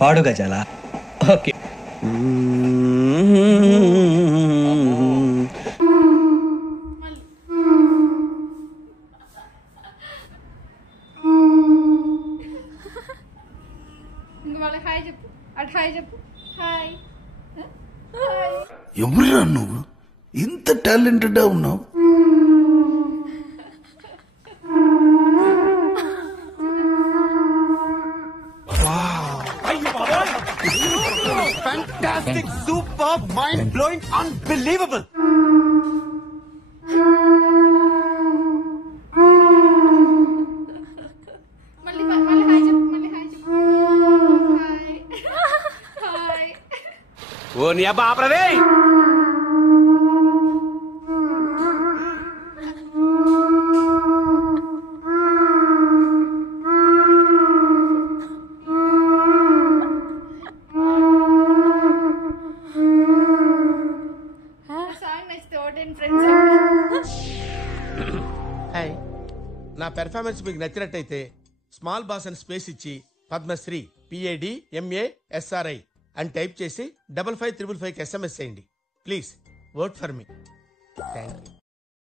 పాడు గజాల. Okay. Hi చెప్పు, అటు హాయ్ చెప్పు. హాయ్. ఎవరురా నువ్వు? ఇంత టాలెంటెడ్ ఉన్నావు. Fantastic, superb, mind-blowing, unbelievable. మళ్ళీ హాయ్ చెప్పు, మళ్ళీ హాయ్ చెప్పు. హాయ్. హాయ్. ఓ నీ అబ్బా ఆపరదే. సాంగ్ నచ్చితే ఓటేన్ ఫ్రెండ్స్. హాయ్, నా పెర్ఫార్మెన్స్ మీకు నచ్చినట్టయితే స్మాల్ బాస్ అని స్పేస్ ఇచ్చి పద్మశ్రీ PADMASRI అని టైప్ చేసి 5555 SMS చేయండి. Please vote for me. Thank you.